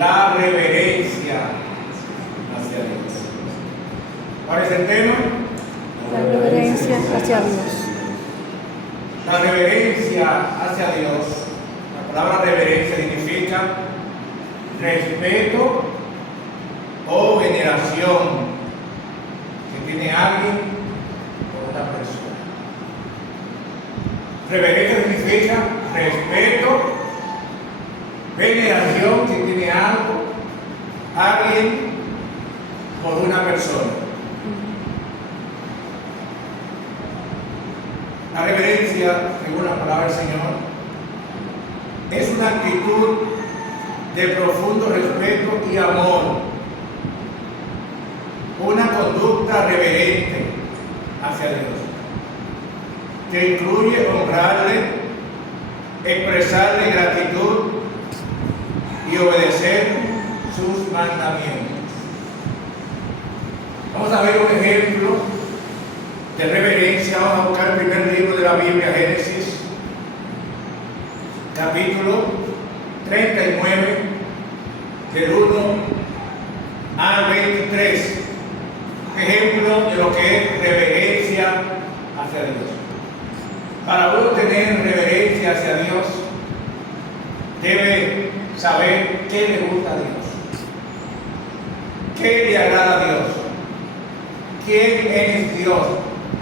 la reverencia hacia Dios. ¿Cuál es el tema? La reverencia hacia Dios. La reverencia hacia Dios. La palabra reverencia significa respeto o veneración que tiene alguien por una persona. Reverencia significa respeto, veneración que tiene alguien por una persona. La reverencia, según la palabra del Señor, es una actitud de profundo respeto y amor, una conducta reverente hacia Dios, que incluye honrarle, expresarle gratitud y obedecer sus mandamientos. Vamos a ver un ejemplo de reverencia. Vamos a buscar el primer libro de la Biblia, Génesis, capítulo 39, del 1 al 23. Ejemplo de lo que es reverencia hacia Dios. Para uno tener reverencia hacia Dios, debe saber qué le gusta a Dios, qué le agrada a Dios, quién es Dios,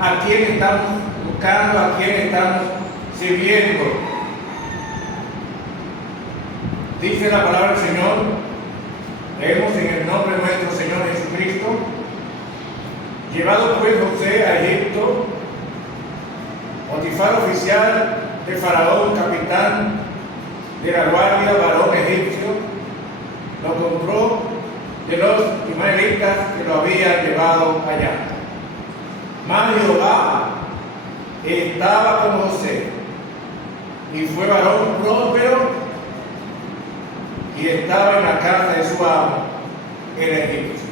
a quién estamos buscando, a quién estamos sirviendo. Dice la palabra del Señor, leemos en el nombre de nuestro Señor Jesucristo: llevado pues José a Egipto, Potifar, oficial de Faraón, capitán de la guardia, varón egipcio, lo compró de los ismaelitas que lo habían llevado allá. Mas Jehová estaba con José, y fue varón próspero, y estaba en la casa de su amo, el egipcio.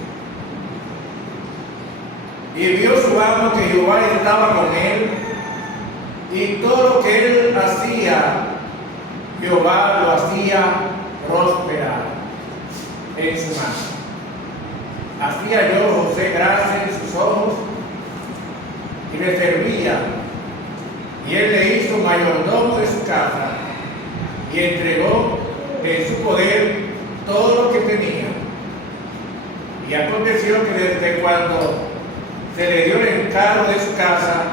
Y vio su amo que Jehová estaba con él, y todo lo que él hacía, Jehová lo hacía prosperar en su mano. Hacía yo José gracia en sus ojos, y le servía, y él le hizo mayordomo de su casa, y entregó en su poder todo lo que tenía. Y aconteció que desde cuando se le dio el encargo de su casa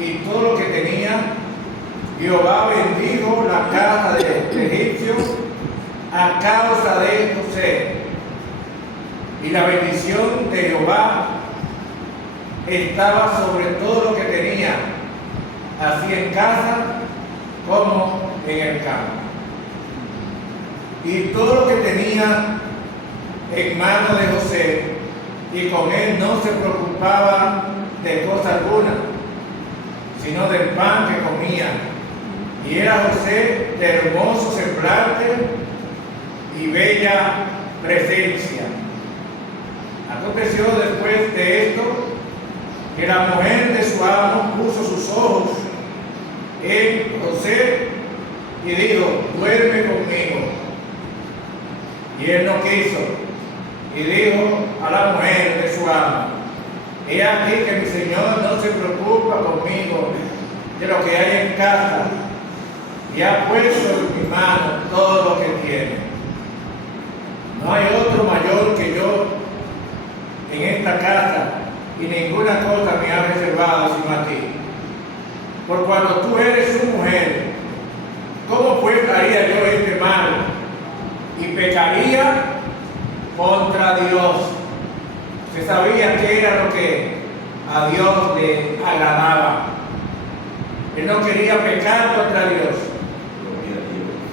y todo lo que tenía, Jehová bendijo la casa del egipcio a causa de José. Y la bendición de Jehová estaba sobre todo lo que tenía, así en casa como en el campo. Y todo lo que tenía en mano de José, y con él no se preocupaba de cosa alguna, sino del pan que comía. Y era José de hermoso semblante y bella presencia. Aconteció después de esto que la mujer de su amo puso sus ojos en José y dijo: duerme conmigo. Y él no quiso, y dijo a la mujer de su amo: he aquí que mi señor no se preocupa conmigo de lo que hay en casa, y ha puesto en mi mano todo lo que tiene. No hay otro mayor que yo en esta casa, y ninguna cosa me ha reservado sino a ti. Por cuando tú eres su mujer, ¿cómo pues haría yo este mal? Y pecaría contra Dios. Se sabía que era lo que a Dios le agradaba. Él no quería pecar contra Dios.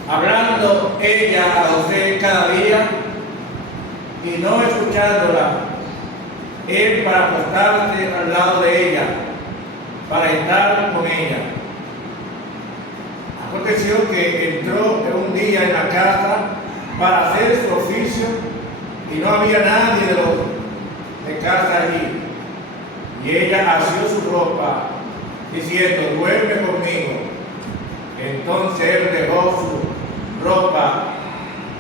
Hablando ella a José cada día y no escuchándola, él para acostarse al lado de ella, para estar con ella. Aconteció que entró un día en la casa para hacer su oficio, y no había nadie de los de casa allí. Y ella asió su ropa, diciendo: duerme conmigo. Entonces él dejó su ropa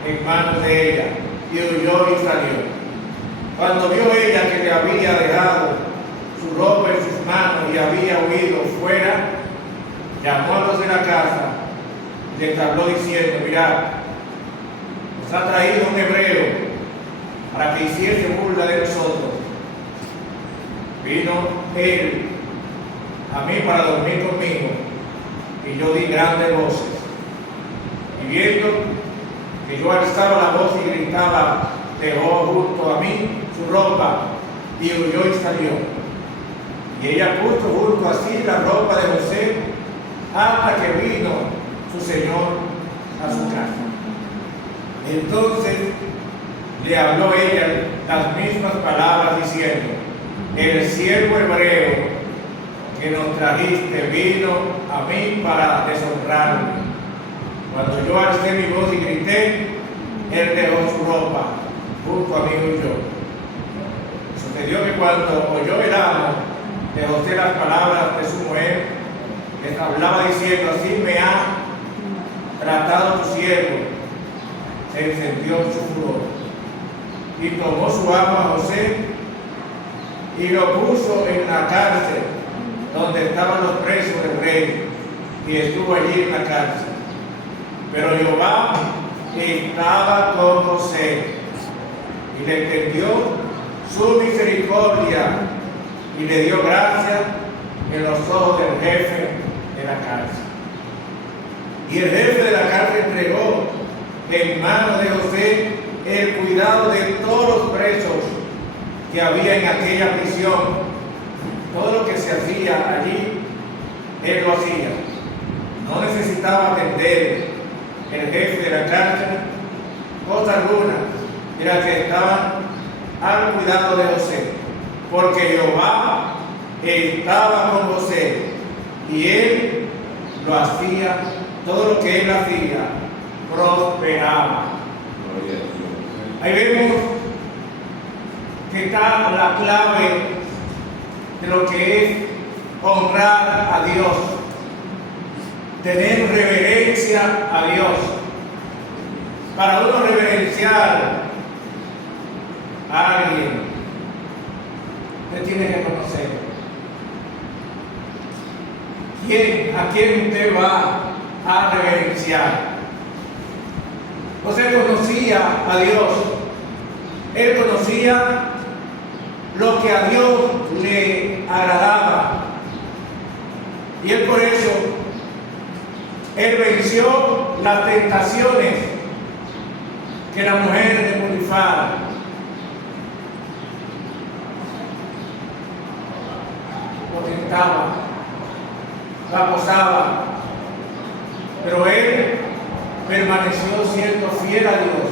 en manos de ella y huyó y salió. Cuando vio ella que le había dejado su ropa en sus manos y había huido fuera, llamó a los de la casa y les habló diciendo: mirad, nos ha traído un hebreo para que hiciese burla de nosotros. Vino él a mí para dormir conmigo, y yo di grandes voces. Y viendo que yo alzaba la voz y gritaba, dejó junto a mí su ropa y huyó y salió. Y ella puso junto a sí la ropa de José hasta que vino su señor a su casa. Entonces le habló ella las mismas palabras diciendo: el siervo hebreo que nos trajiste vino a mí para deshonrarme. Cuando yo alcé mi voz y grité, él dejó su ropa junto a mí y huyó. Sucedió que cuando oyó el amo de José las palabras de su mujer, les hablaba diciendo: así me ha tratado tu siervo, se encendió su furor. Y tomó su amo a José y lo puso en la cárcel donde estaban los presos del rey, y estuvo allí en la cárcel. Pero Jehová estaba con José y le extendió su misericordia y le dio gracia en los ojos del jefe de la cárcel. Y el jefe de la cárcel entregó en manos de José el cuidado de todos los presos que había en aquella prisión. Todo lo que se hacía allí, él lo hacía. No necesitaba atender el jefe de la cárcel cosa alguna de las que estaban al cuidado de José, porque Jehová estaba con José y él lo hacía, todo lo que él hacía prosperaba. Ahí vemos que está la clave de lo que es honrar a Dios, tener reverencia a Dios. Para uno reverenciar a alguien, usted tiene que conocer a quién usted va a reverenciar. José conocía a Dios, él conocía lo que a Dios le agradaba, y él por eso él venció las tentaciones que la mujer de Potifar lo tentaba, la acosaba, pero él permaneció siendo fiel a Dios.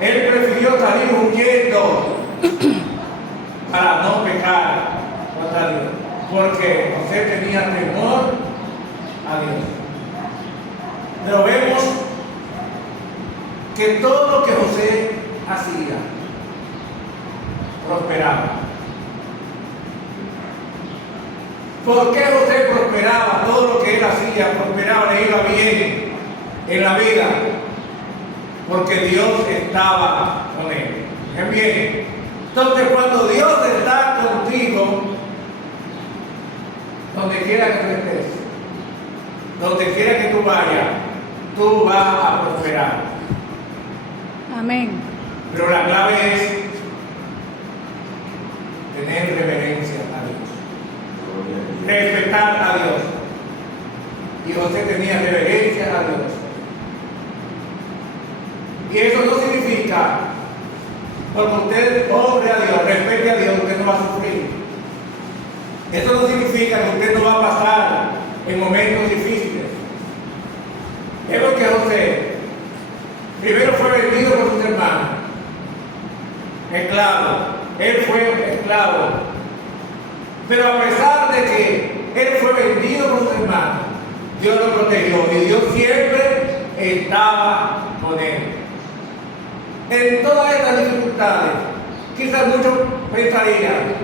Él prefirió salir huyendo para no pecar contra Dios, porque José tenía temor a Dios. Pero vemos que todo lo que José hacía prosperaba. ¿Por qué José prosperaba? Todo lo que él hacía prosperaba, le iba bien en la vida, porque Dios estaba con él. ¿Es bien? Entonces, cuando Dios está contigo, donde quiera que tú estés, donde quiera que tú vayas, tú vas a prosperar. Amén. Pero la clave es tener reverencia a Dios, respetar a Dios. Y José tenía reverencia a Dios. Y eso no significa, porque usted honre a Dios, respete a Dios, usted no va a sufrir. Eso no significa que usted no va a pasar en momentos difíciles. Es porque José primero fue vendido por sus hermanos, esclavo. Él fue esclavo. Pero a pesar de que él fue vendido por sus hermanos, Dios lo protegió y Dios siempre estaba con él. En todas estas dificultades, quizás muchos pensarían: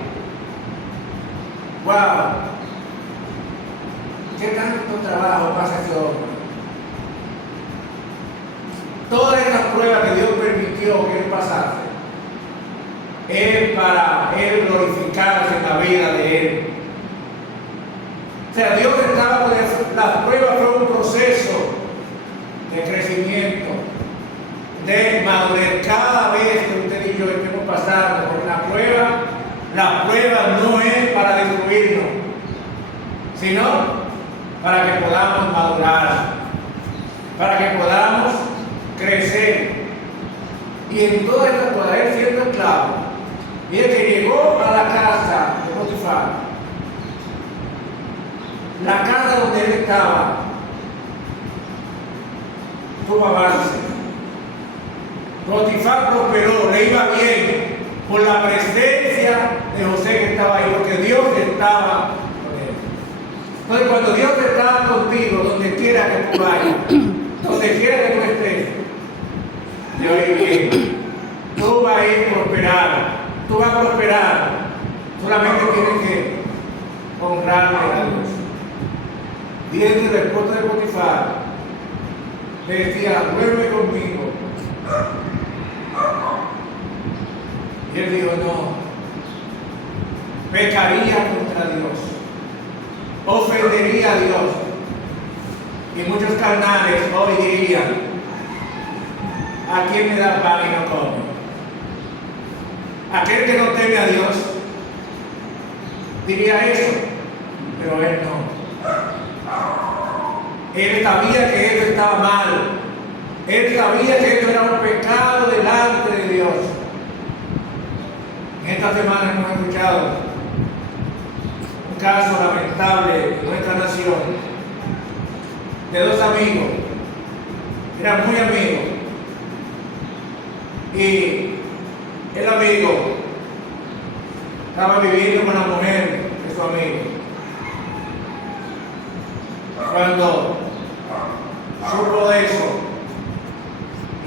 wow, ¿qué tanto trabajo pasa ese hombre? Todas estas pruebas que Dios es para Él glorificarse en la vida de Él. O sea, Dios estaba, la prueba fue un proceso de crecimiento, de madurez. Cada vez que usted y yo estemos pasando por la prueba no es para destruirnos, sino para que podamos madurar, para que podamos crecer. Y en toda esta cosa, él siendo esclavo, y el que llegó a la casa de Potifar, la casa donde él estaba, tuvo avance. Potifar prosperó, le iba bien por la presencia de José que estaba ahí, porque Dios estaba con él. Entonces, cuando Dios está contigo, donde quiera que tú vayas, donde quiera que tú estés, te oye bien, tú vas a ir prosperado, tú vas a prosperar, solamente tienes que honrarle a Dios. Viendo la esposa de Potifar, le decía, vuelve conmigo. Y él dijo, no, pecaría contra Dios, ofendería a Dios. Y muchos carnales hoy dirían, ¿a quién me da pan y no come? Aquel que no teme a Dios diría eso, pero él no. Él sabía que esto estaba mal. Él sabía que esto era un pecado delante de Dios. En esta semana hemos escuchado un caso lamentable en nuestra nación de dos amigos. Eran muy amigos. Y el amigo estaba viviendo con la mujer de su amigo. Cuando supo de eso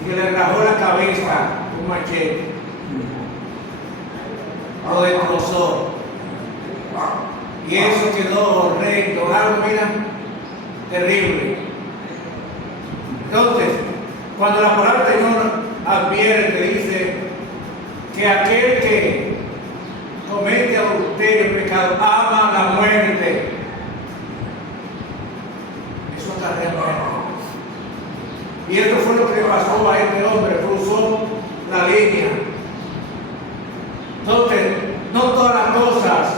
y que le rajó la cabeza un machete, lo destrozó. Y eso quedó horrendo, algo, mira, terrible. Entonces, cuando la palabra del Señor advierte, dice que aquel que comete adulterio y pecado ama la muerte. Eso acarrea muerte. Y esto fue lo que le pasó a este hombre, cruzó la línea. Entonces, no todas las cosas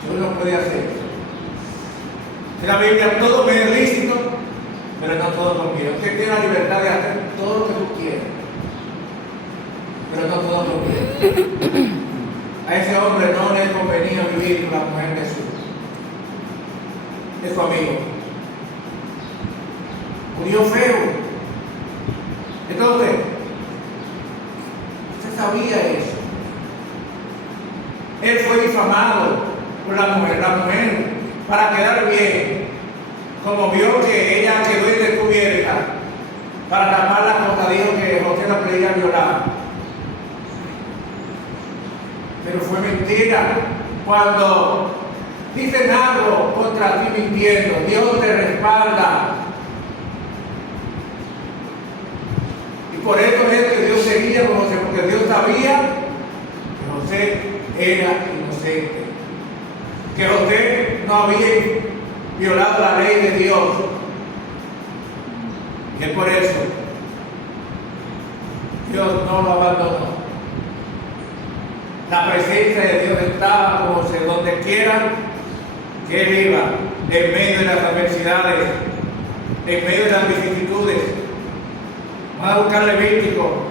que uno puede hacer. En la Biblia todo me es lícito, pero no todo conviene. Usted tiene la libertad de hacer todo lo que tú quieras, pero no todo conviene. A ese hombre no le convenía vivir con la mujer de su amigo. Murió feo. Entonces, usted sabía eso. Él fue difamado por la mujer. La mujer, para quedar bien, como vio que ella quedó indescubierta, para tapar la cosa, dijo que José la quería violar. Pero fue mentira. Cuando dicen algo contra ti mintiendo, Dios te respalda. Y por eso es que Dios seguía con José, porque Dios sabía que José era inocente, que José no había violado la ley de Dios. Y es por eso Dios no lo abandonó. La presencia de Dios estaba con José donde quiera que él iba, en medio de las adversidades, en medio de las vicisitudes. Vamos a buscar Levítico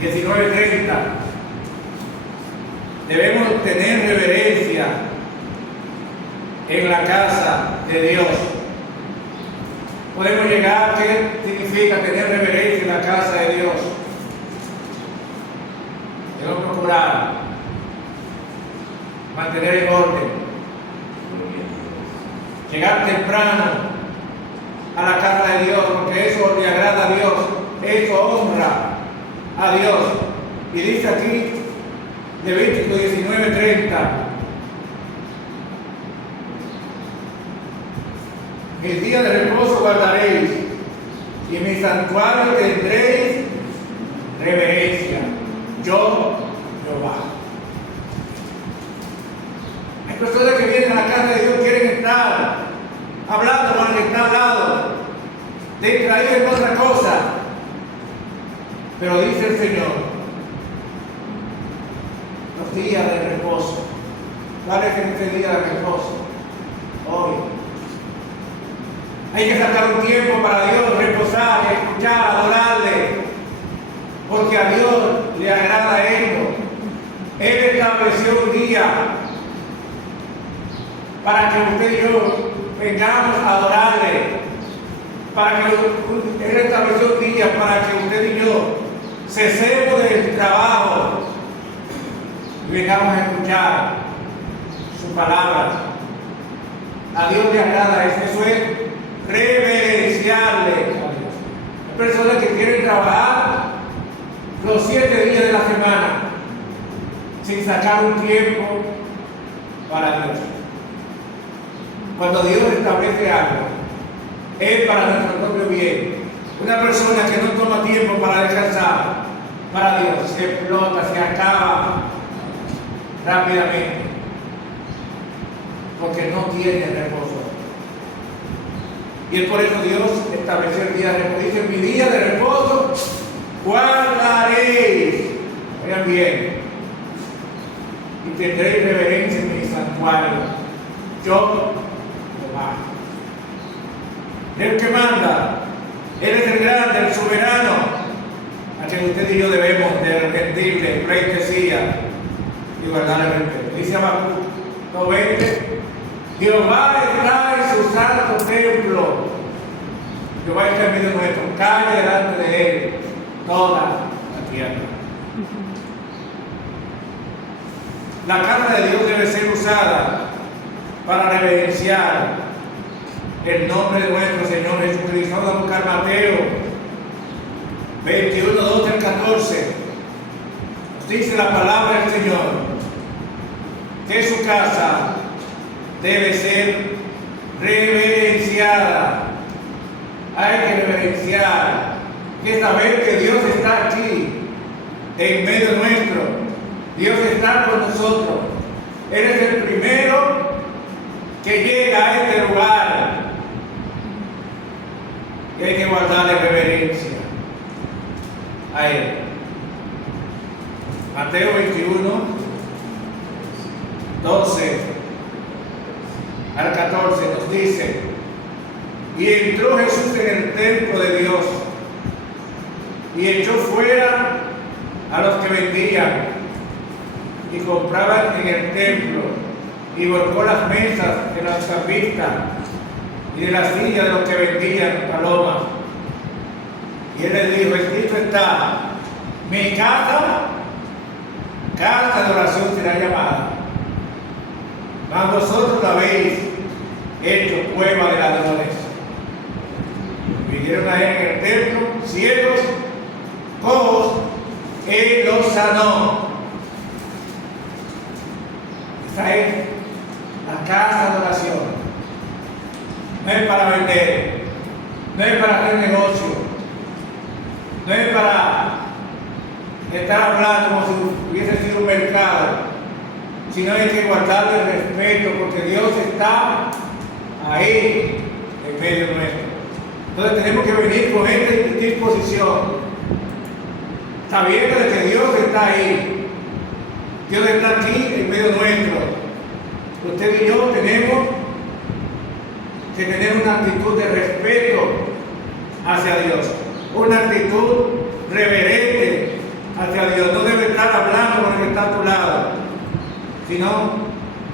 19:30. Debemos tener reverencia en la casa de Dios. Podemos llegar, ¿qué significa tener reverencia en la casa de Dios? Debemos procurar mantener en orden, llegar temprano a la casa de Dios, porque eso le agrada a Dios, eso honra a Dios. Y dice aquí, Levítico 19:30, mis días de reposo guardaréis, y mi santuario tendréis reverencia. Yo, Jehová. Hay personas que vienen a la casa de Dios, quieren estar hablando con el que está al lado, distraídos en otra cosa. Pero dice el Señor, los días de reposo. ¿Cuál es este día de reposo? Hoy. Hay que sacar un tiempo para Dios, reposar, escuchar, adorarle, porque a Dios le agrada esto. Él estableció un día para que usted y yo vengamos a adorarle, para que Él estableció un día para que usted y yo cesemos del trabajo y vengamos a escuchar su palabra. A Dios le agrada eso es reverenciarle a Dios. Hay personas que quieren trabajar los 7 días de la semana sin sacar un tiempo para Dios. Cuando Dios establece algo, es para nuestro propio bien. Una persona que no toma tiempo para descansar para Dios se explota, se acaba rápidamente, porque no tiene reposo. Y es por eso Dios estableció el día de reposo. Dice, mi día de reposo guardaréis. Oigan bien. Y tendréis reverencia en mi santuario. Yo, Jehová. El que manda. Él es el grande, el soberano, a quien usted y yo debemos de rendirle pleitesía y guardar el respeto. Dice Habacuc 2:20, Jehová está en su santo templo. Jehová está en medio nuestro, calle delante de él toda la tierra. La casa de Dios debe ser usada para reverenciar el nombre de nuestro Señor Jesucristo. Vamos a buscar Mateo 21, 12 al 14. Nos dice la palabra del Señor que su casa debe ser reverenciada. Hay que reverenciar, hay que saber que Dios está aquí en medio nuestro. Dios está con nosotros. Él es el primero que llega a este lugar. Y hay que guardarle reverencia a Él. Mateo 21, 12 al 14 nos dice, y entró Jesús en el templo de Dios y echó fuera a los que vendían y compraban en el templo y volcó las mesas de las cambistas y de las sillas de los que vendían palomas. Y él les dijo, escrito está, mi casa, casa de oración será llamada, mas vosotros la habéis hecho cueva de ladrones. Vinieron a él en el templo, ciegos, cojos, él los sanó. Esta es la casa de oración. No es para vender, no es para hacer negocio, no es para estar hablando como si hubiese sido un mercado, sino hay que guardarle el respeto porque Dios está ahí en medio nuestro. Entonces tenemos que venir con esta disposición, sabiendo de que Dios está ahí. Dios está aquí en medio nuestro. Usted y yo tenemos que tener una actitud de respeto hacia Dios, una actitud reverente hacia Dios. No debe estar hablando con el que está a tu lado, sino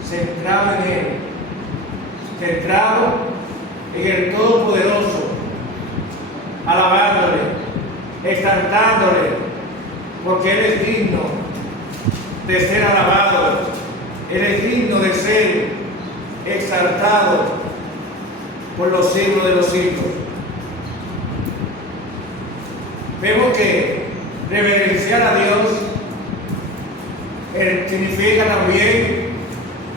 centrado en Él, centrado en el Todopoderoso, alabándole, exaltándole, porque Él es digno de ser alabado, Él es digno de ser exaltado por los siglos de los siglos. Vemos que reverenciar a Dios significa también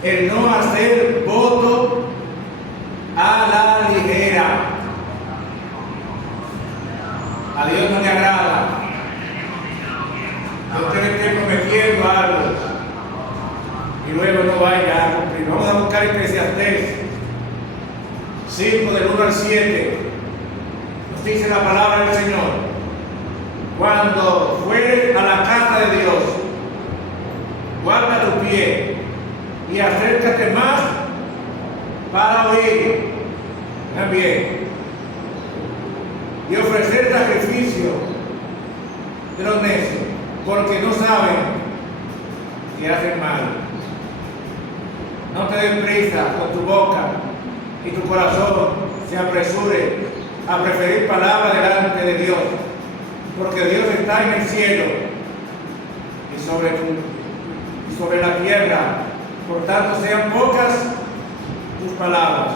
el no hacer voto a la ligera. A Dios no le agrada que usted esté prometiendo algo y luego no vaya a cumplir. Vamos a buscar Eclesiastés 5 del 1 al 7. Nos dice la palabra del Señor: cuando fueres a la casa de Dios, guarda tu pie y acércate más para oír también y ofrecer sacrificio de los necios, porque no saben que hacen mal. No te des prisa con tu boca y tu corazón se apresure a preferir palabras delante de Dios, porque Dios está en el cielo y sobre la tierra. Por tanto, sean pocas tus palabras,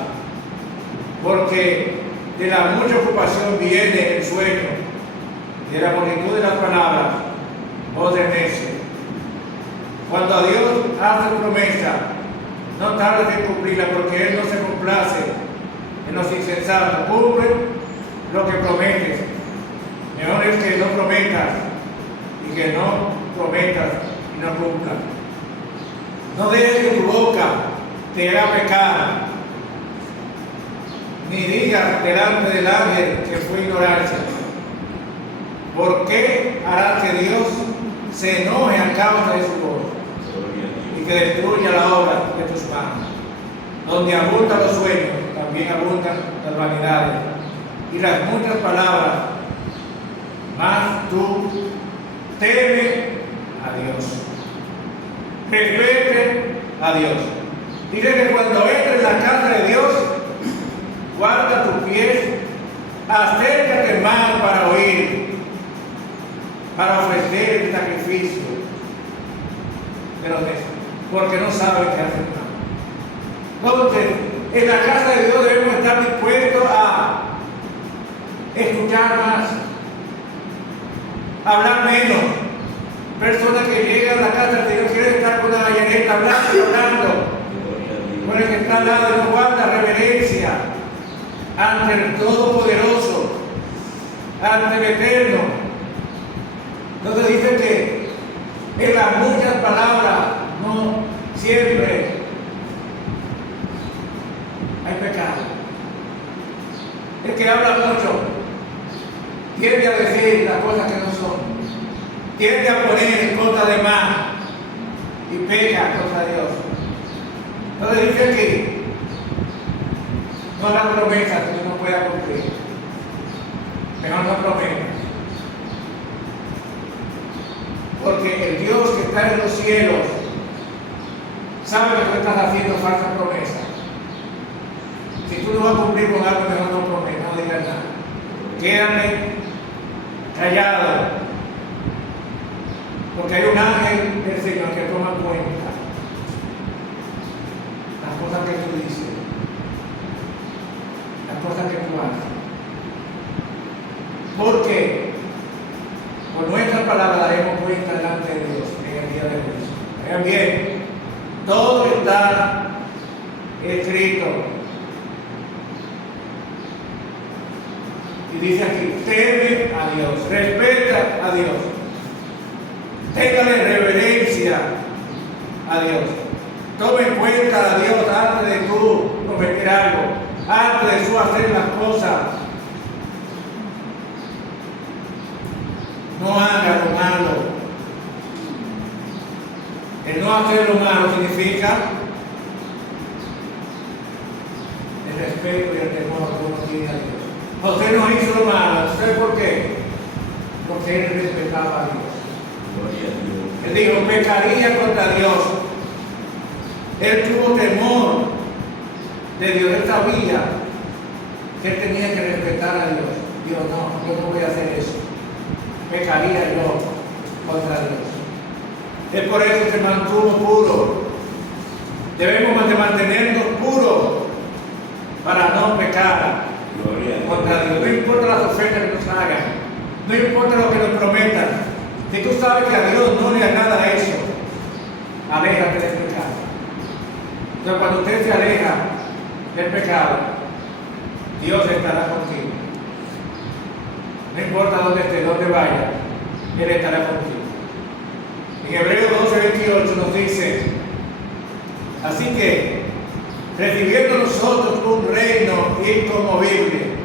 porque de la mucha ocupación viene el sueño, y de la multitud de las palabras, voz de necio. Cuando a Dios hace promesa, no tardes en cumplirla, porque Él no se complace en los insensatos. Cumple lo que prometes. Mejor es que no prometas y que no prometas y no cumplas. No dejes que tu boca te haga pecar, ni digas delante del ángel que fue ignorancia. ¿Por qué hará que Dios se enoje a causa de su voz y que destruya la obra de tus manos? Donde abundan los sueños, también abundan las vanidades y las muchas palabras. Mas tú teme a Dios, respete a Dios. Dice que cuando entres en la casa de Dios, guarda tus pies, acércate más para oír, para ofrecer el sacrificio de los necios, porque no saben qué hacen mal. Entonces, en la casa de Dios debemos estar dispuestos a escuchar más, hablar menos. Personas que llegan a la casa del Señor quieren estar con la gallineta hablando y hablando. Con el que está al lado no guarda reverencia ante el Todopoderoso, ante el Eterno. Entonces dice que en las muchas palabras no siempre hay pecado. El que habla mucho tiende a decir las cosas que no son, tiende a poner cosas de más y peca contra Dios. Entonces dice que no hagan promesas que uno pueda cumplir. Mejor no prometas. Porque el Dios que está en los cielos sabe que tú estás haciendo falsas promesas. Si tú no vas a cumplir con algo, mejor no prometas, no digas nada. Quédate callado. Porque hay un ángel del Señor que toma en cuenta las cosas que tú dices, las cosas que tú haces. Porque por nuestras palabras daremos cuenta delante de Dios en el día de juicio. Vean bien, todo está escrito. Y dice aquí, teme a Dios, respeta a Dios, téngale reverencia a Dios. Tome en cuenta a Dios antes de tú prometer algo, antes de tú hacer las cosas. No haga lo malo. El no hacer lo malo significa el respeto y el temor que uno tiene a Dios. José no hizo lo malo. ¿Sabes por qué? Porque él respetaba a Dios. Él dijo, pecaría contra Dios. Él tuvo temor de Dios. Él sabía que él tenía que respetar a Dios. Dios, no, yo no voy a hacer eso. Pecaría yo contra Dios. Es por eso que se mantuvo puro. Debemos de mantenernos puros para no pecar contra Dios. No importa las ofensas que nos hagan, no importa lo que nos prometan. Si tú sabes que a Dios no le agrada eso, aléjate del pecado. Entonces, cuando usted se aleja del pecado, Dios estará contigo. No importa dónde esté, dónde vaya, Él estará contigo. Así que, recibiendo nosotros un reino inconmovible,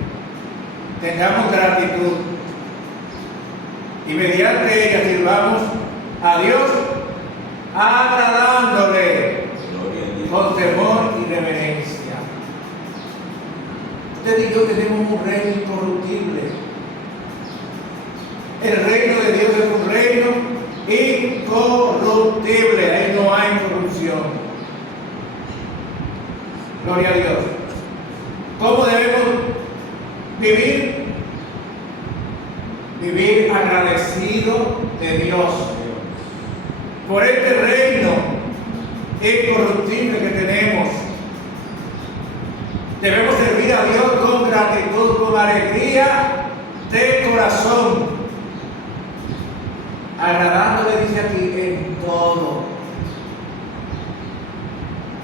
tengamos gratitud y mediante ella sirvamos a Dios agradándole con temor y reverencia. Usted y yo tenemos un reino incorruptible. El reino de Dios es un reino incorruptible. Ahí no hay corrupción. Gloria a Dios. ¿Cómo debemos vivir? Vivir agradecido de Dios por este reino incorruptible que tenemos. Debemos servir a Dios con gratitud, con alegría de corazón, agradándole, dice aquí, en todo,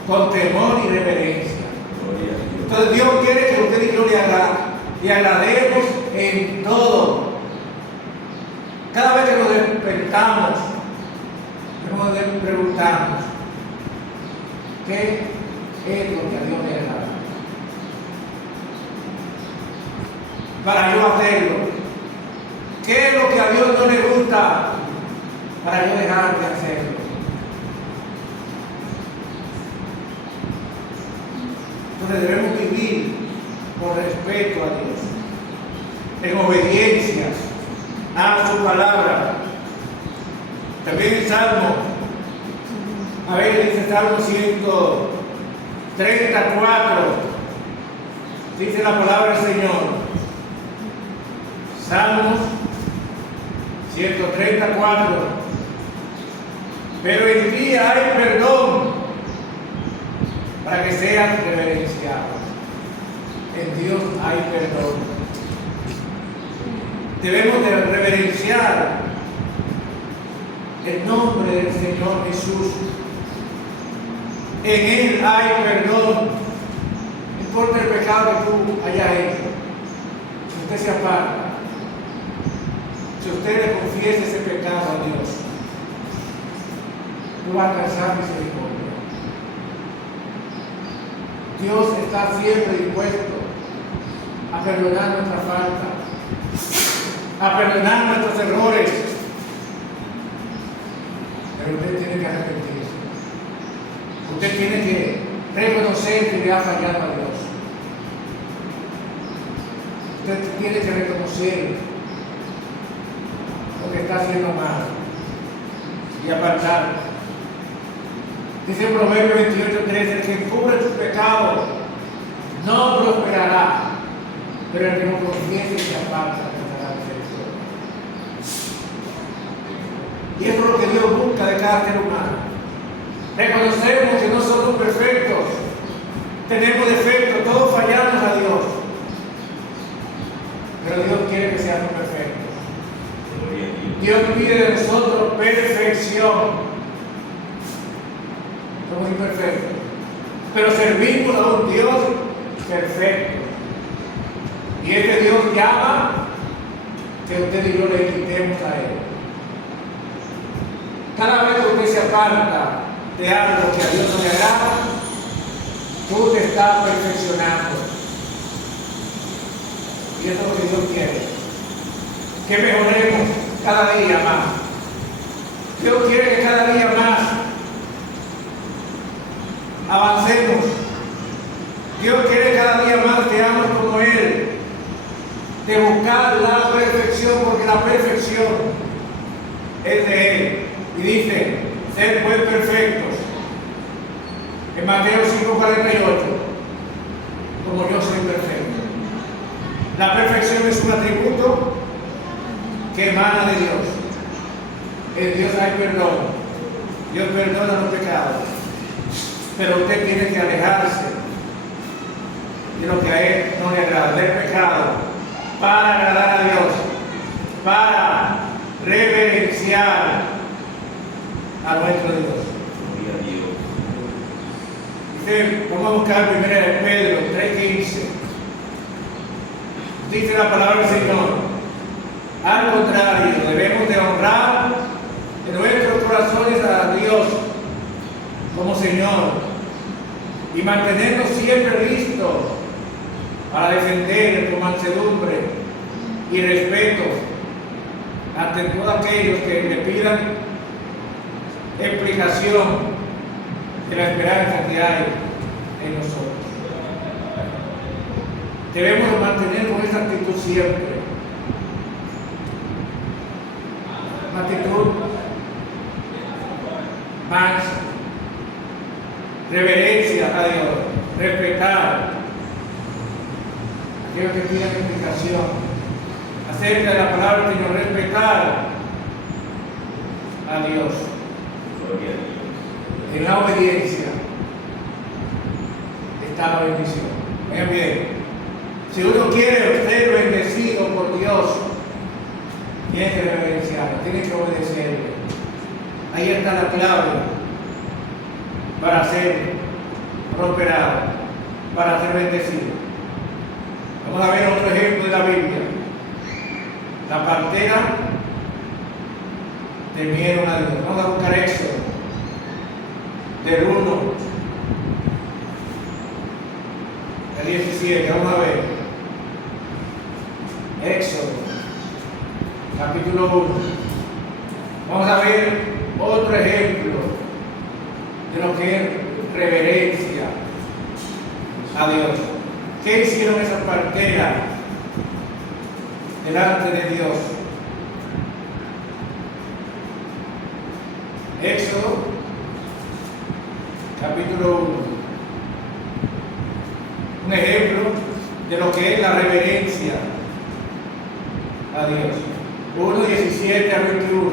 con temor y reverencia. Entonces Dios quiere que usted y yo le agrademos en todo. Cada vez que nos despertamos, debemos de preguntarnos, ¿qué es lo que a Dios le agrada? Para yo hacerlo. ¿Qué es lo que a Dios no le gusta? Para yo dejar de hacerlo. Entonces debemos vivir con respeto a Dios, en obediencia a su palabra. También el Salmo, a ver, dice Salmo 134, dice la palabra del Señor. Salmos 134. Pero en ti hay perdón para que sean reverenciados. En Dios hay perdón. Debemos de reverenciar el nombre del Señor Jesús. En Él hay perdón. No importa el pecado que tú hayas hecho. Si usted se aparta, si usted le confiesa ese pecado a Dios, tú vas a alcanzar misericordia. Dios está siempre dispuesto a perdonar nuestra falta, a perdonar nuestros errores. Pero usted tiene que arrepentirse. Usted tiene que reconocer que le ha fallado a Dios. Usted tiene que reconocer lo que está haciendo mal y apartar. Dice en Proverbios 28:13, el que encubre sus pecados no prosperará, pero el que no confiese y se aparta tendrá misericordia. Y eso es lo que Dios busca de cada ser humano. Reconocemos que no somos perfectos, tenemos defectos, todos fallamos a Dios, pero Dios quiere que seamos perfectos. Dios pide de nosotros perfección. Somos imperfectos, pero servimos a un Dios perfecto. Y este Dios llama que usted y yo le invitemos a Él. Cada vez que usted se aparta de algo que a Dios no le agrada, tú te estás perfeccionando. Y eso es lo que Dios quiere. Que mejoremos cada día más. Dios quiere que cada día más avancemos. Dios quiere que cada día más seamos como Él, de buscar la perfección, porque la perfección es de Él. Y dice, sed pues perfectos. En Mateo 5:48, como yo soy perfecto. La perfección es un atributo que emana de Dios. En Dios hay perdón. Dios perdona los pecados. Pero usted tiene que alejarse de lo que a Él no le agrada, del pecado, para agradar a Dios, para reverenciar a nuestro Dios. Dice, vamos a buscar primero de Pedro 3:15. Dice la palabra del Señor. Al contrario, debemos de honrar en nuestros corazones a Dios como Señor y mantenernos siempre listos para defender con mansedumbre y respeto ante todos aquellos que le pidan explicación de la esperanza que hay en nosotros. Debemos mantener con esa actitud siempre, una actitud mansa, reverencia a Dios, respetar a aquellos que pidan explicación acerca de la palabra del Señor, respetar a Dios en la obediencia está la bendición. Vean bien, si uno quiere ser bendecido por Dios, tiene que reverenciarlo, tiene que obedecerle. Ahí está la clave para ser prosperado, para ser bendecido. Vamos a ver otro ejemplo de la Biblia. La partera temieron a Dios. Vamos a buscar Éxodo, del 1 al 17. Vamos a ver. Éxodo, capítulo 1. Vamos a ver otro ejemplo de lo que es reverencia a Dios. ¿Qué hicieron esas parteras delante de Dios? Éxodo, capítulo 1. Un ejemplo de lo que es la reverencia a Dios. 1, 17 a 21.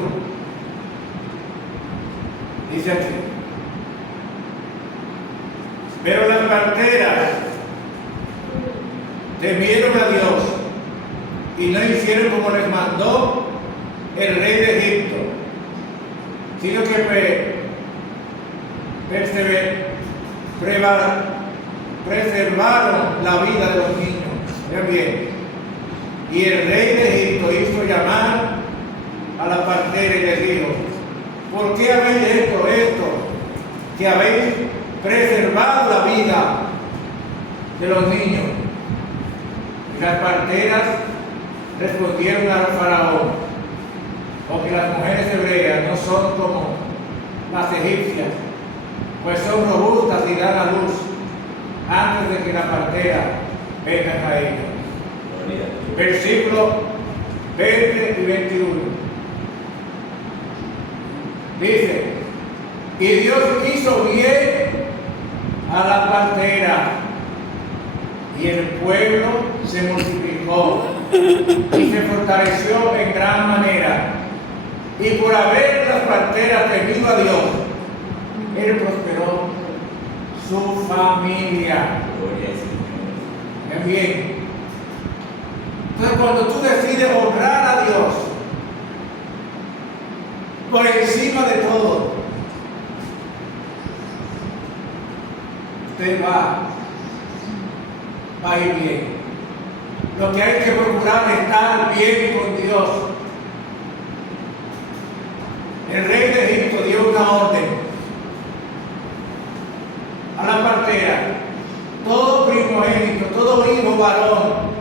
Dice aquí: pero las parteras temieron a Dios y no hicieron como les mandó el rey de Egipto, sino que preservaron la vida de los niños. Vean bien. Y el rey de Egipto hizo llamar a la partera y les dijo: ¿por qué habéis hecho esto? Que habéis preservado la vida de los niños. Y las parteras respondieron al faraón: porque las mujeres hebreas no son como las egipcias, pues son robustas y dan a luz antes de que la partera venga a ellas. Versículos 20 y 21. Dice: y Dios hizo bien a la partera, y el pueblo se multiplicó y se fortaleció en gran manera. Y por haber las parteras temido a Dios, Él prosperó su familia. Ven bien. Entonces, cuando tú decides honrar a Dios por encima de todo, usted va a ir bien. Lo que hay que procurar es estar bien con Dios. El rey de Egipto dio una orden a la partera: todo primogénito, todo hijo varón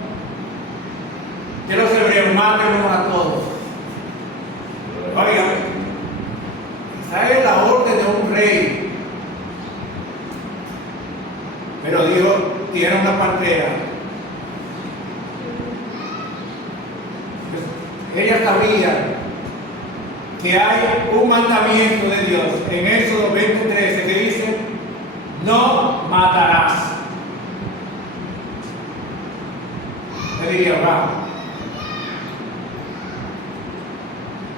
de los hebreos, mátenlos a todos. Oigan, esa es la orden de un rey. Pero Dios tiene una partera. Ella sabía que hay un mandamiento de Dios en Éxodo 20:13 que dice: no matarás. Me diría: va,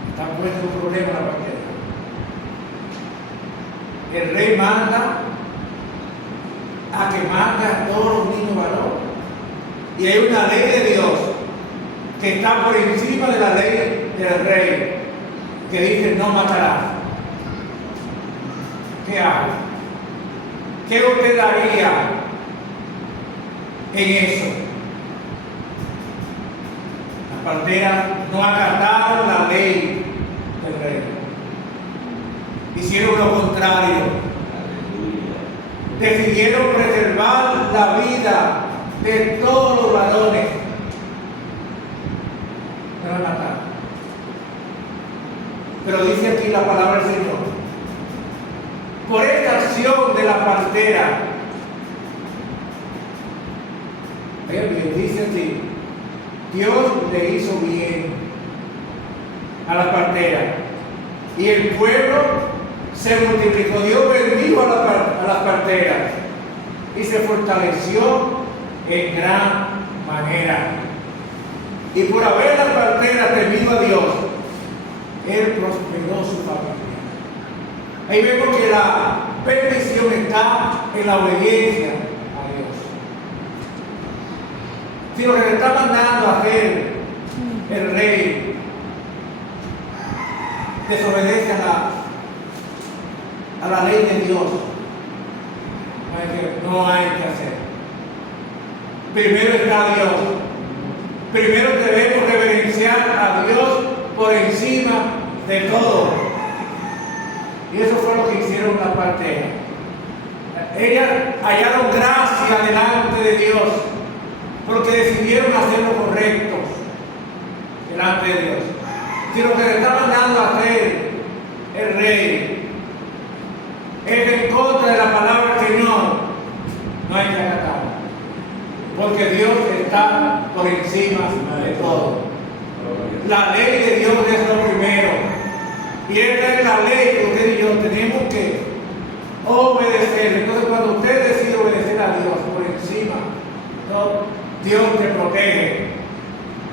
está puesto un problema en la partera. El rey manda a que mate a todos los niños varones, y hay una ley de Dios que está por encima de la ley del rey, que dice: no matarás. ¿Qué hago? ¿Qué usted haría en eso? Las parteras no acataron la ley del rey, hicieron lo contrario. decidieron preservar la vida de todos los varones. No la mataron. Pero dice aquí la palabra del Señor: por esta acción de la partera, dice así, Dios le hizo bien a la partera y el pueblo se multiplicó. Dios bendijo a las parteras y se fortaleció en gran manera. Y por haber las parteras temido a Dios, Él prosperó su familia. Ahí vemos que la bendición está en la obediencia a Dios. Si lo que le está mandando a hacer el rey desobedece a la ley de Dios, no hay que hacer. Primero está Dios. Primero debemos reverenciar a Dios por encima de todo. Y eso fue lo que hicieron las parteras. Ellas hallaron gracia delante de Dios porque decidieron hacer lo correcto delante de Dios. Si lo que le está mandando a hacer el rey es en contra de la palabra del Señor, no hay que acatarlo, porque Dios está por encima de todo. La ley de Dios es lo primero, y esta es la ley que usted y yo tenemos que obedecer. Entonces, cuando usted decide obedecer a Dios por encima, ¿no?, Dios te protege,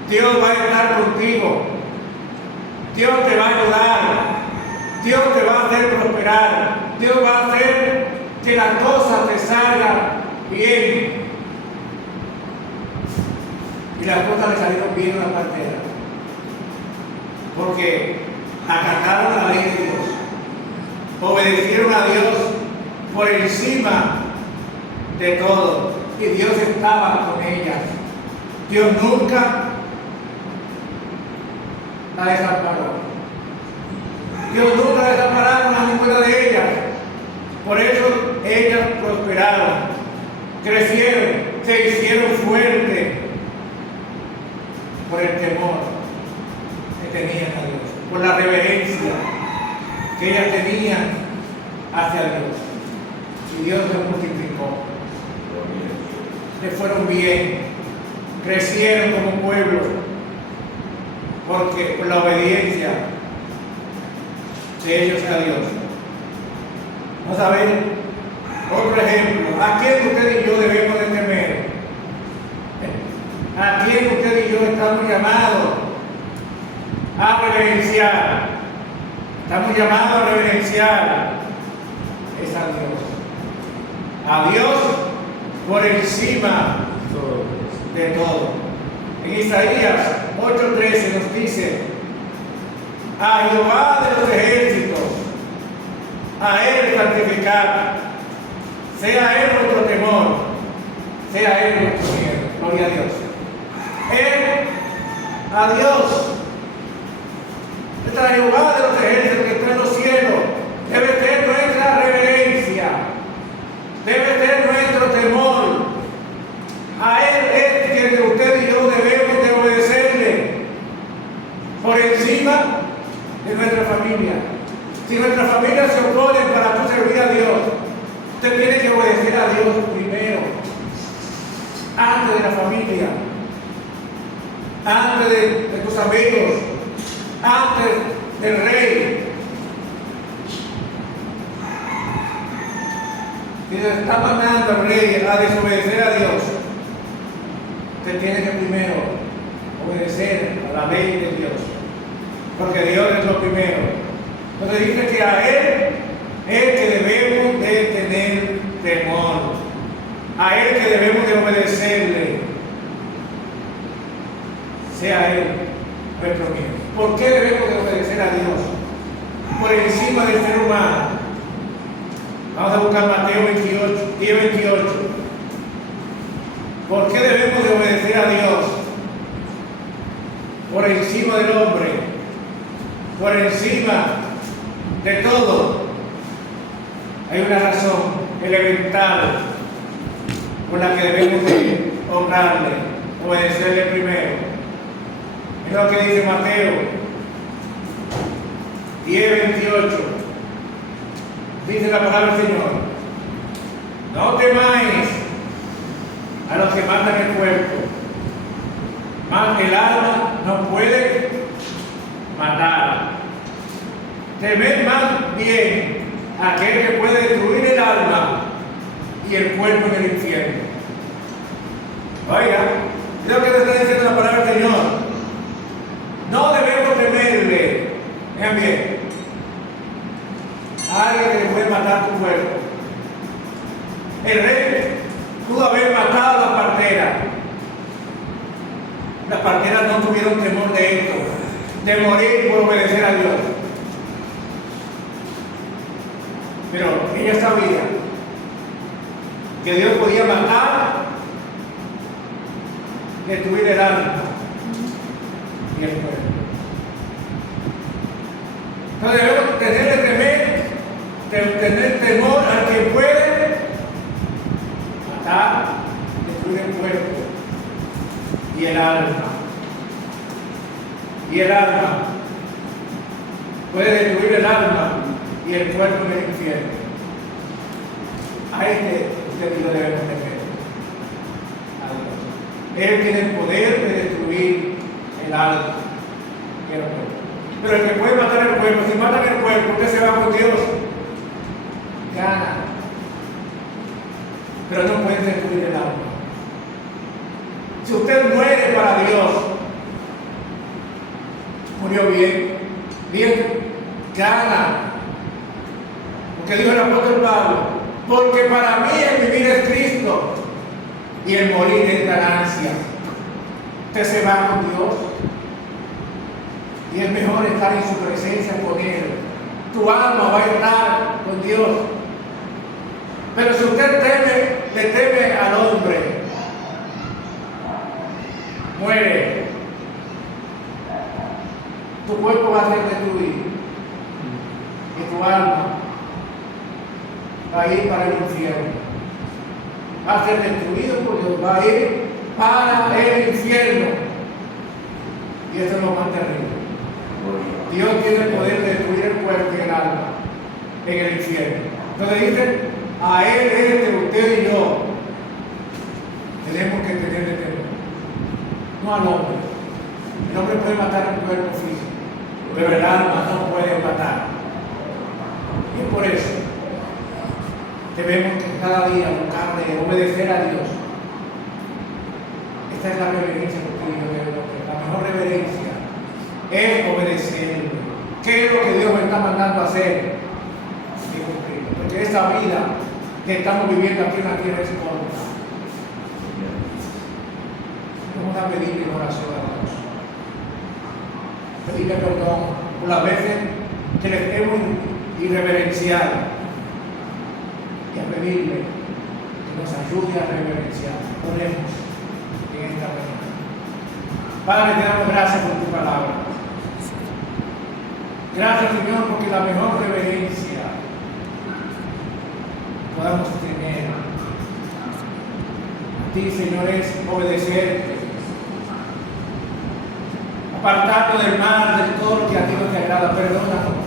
Dios va a estar contigo, Dios te va a ayudar, Dios te va a hacer prosperar, Dios va a hacer que las cosas te salgan bien. Y las cosas le salieron bien a la partera, porque acataron la ley de Dios, obedecieron a Dios por encima de todo, y Dios estaba con ellas. Dios nunca la desamparó. Dios nunca desampararon a ninguna de ellas. Por eso ellas prosperaron, crecieron, se hicieron fuertes por el temor que tenían a Dios, por la reverencia que ellas tenían hacia Dios. Y Dios se multiplicó. Le fueron bien, crecieron como pueblo, porque por la obediencia de ellos a Dios. Vamos a ver otro ejemplo. ¿A quién usted y yo debemos de temer? ¿A quién usted y yo estamos llamados a reverenciar? Estamos llamados a reverenciar. Es a Dios. A Dios por encima de todo. En Isaías 8:13 nos dice: a Jehová de los ejércitos, a Él santificar, sea Él nuestro temor, sea Él nuestro miedo. Gloria a Dios. Él, a Dios, nuestra Jehová de los ejércitos que está en los cielos, debe ser nuestra reverencia, debe ser nuestro temor. A Él es quien usted y yo debemos de obedecerle por encima de nuestra familia. Si nuestra familia se opone para tú servir a Dios, usted tiene que obedecer a Dios primero, antes de la familia, antes de tus amigos, antes del rey. Si le está mandando al rey a desobedecer a Dios, usted tiene que primero obedecer a la ley de Dios, porque Dios es lo primero. Entonces dice que a Él es que debemos de tener temor, a Él que debemos de obedecerle, sea Él nuestro miedo. ¿Por qué debemos de obedecer a Dios por encima del ser humano? Vamos a buscar Mateo 10:28. ¿Por qué debemos de obedecer a Dios por encima del hombre, por encima de todo? Hay una razón. elemental con la que debemos de honrarle, obedecerle primero. Es lo que dice Mateo 10:28. Dice la palabra del Señor: no temáis a los que matan el cuerpo, mas el alma no puede matar. Temed más bien a aquel que puede destruir el alma y el cuerpo en el infierno. Oiga, es lo que te está diciendo la palabra del Señor. No debemos temerle, vean bien, a alguien que puede matar tu cuerpo. El rey pudo haber matado a la partera. Las parteras no tuvieron temor de esto, de morir por obedecer a Dios. Pero ella sabía que Dios podía matar, destruir el alma y el cuerpo. Entonces debemos tener temor al que puede matar, destruir el cuerpo y el alma. Y el alma puede destruir el alma y el cuerpo en el infierno. A usted y yo debemos temer. Él tiene el poder de destruir el alma y el cuerpo. Pero el que puede matar el cuerpo, si matan el cuerpo, usted se va con Dios. Gana. Pero no puede destruir el alma. Si usted muere para Dios, murió bien, gana. Porque dijo el apóstol Pablo: porque para mí el vivir es Cristo y el morir es ganancia. Usted se va con Dios y es mejor estar en su presencia con Él. Tu alma va a estar con Dios. Pero si usted le teme al hombre, muere. Tu cuerpo va a ser destruido y tu alma va a ir para el infierno. Va a ser destruido por Dios, va a ir para el infierno. Y eso es lo más terrible. Dios tiene el poder de destruir el cuerpo y el alma en el infierno. Entonces dice: a Él, usted y yo tenemos que tenerle temor, no al hombre. El hombre puede matar el cuerpo físico, pero el alma no puede matar. Y es por eso debemos que cada día buscar de obedecer a Dios. Esta es la reverencia que usted y yo debemos tener. La mejor reverencia es obedecer. ¿Qué es lo que Dios me está mandando a hacer? Y cumplirlo. Porque esta vida que estamos viviendo aquí en la tierra es corta. Vamos a pedirle oración a Dios. Pedirle perdón por las veces que le hemos irreverenciado. Y a pedirle que nos ayude a reverenciar. Oremos en esta mañana. Padre, te damos gracias por tu palabra. Gracias, Señor, porque la mejor reverencia podamos tener a ti, Señor, es obedecerte, apartarnos del mal, de todo lo que a ti no te agrada. Perdónanos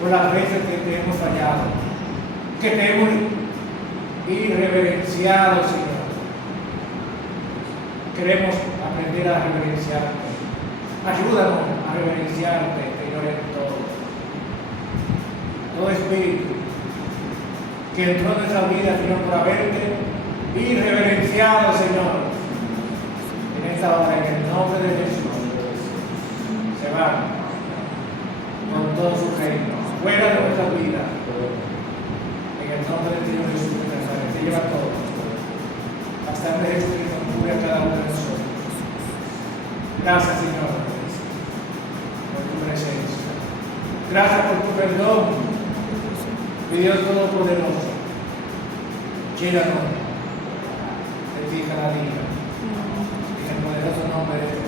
por las veces que te hemos fallado, que te hemos irreverenciado, Señor. Queremos aprender a reverenciarte. Ayúdanos a reverenciarte, Señor, en todo. Todo espíritu que entró en nuestra vida, Señor, por haberte irreverenciado, Señor, en esta hora, en el nombre de Jesús, se van con todo su reino, fuera de nuestra vida. En el nombre del Señor Jesús de Nazaret, se lleva todo. Hasta de Jesucristo cubre a cada uno de nosotros. Gracias, Señor, por tu presencia. Gracias por tu perdón, mi Dios Todopoderoso. Llénanos de ti cada día. En el poderoso nombre de Jesús.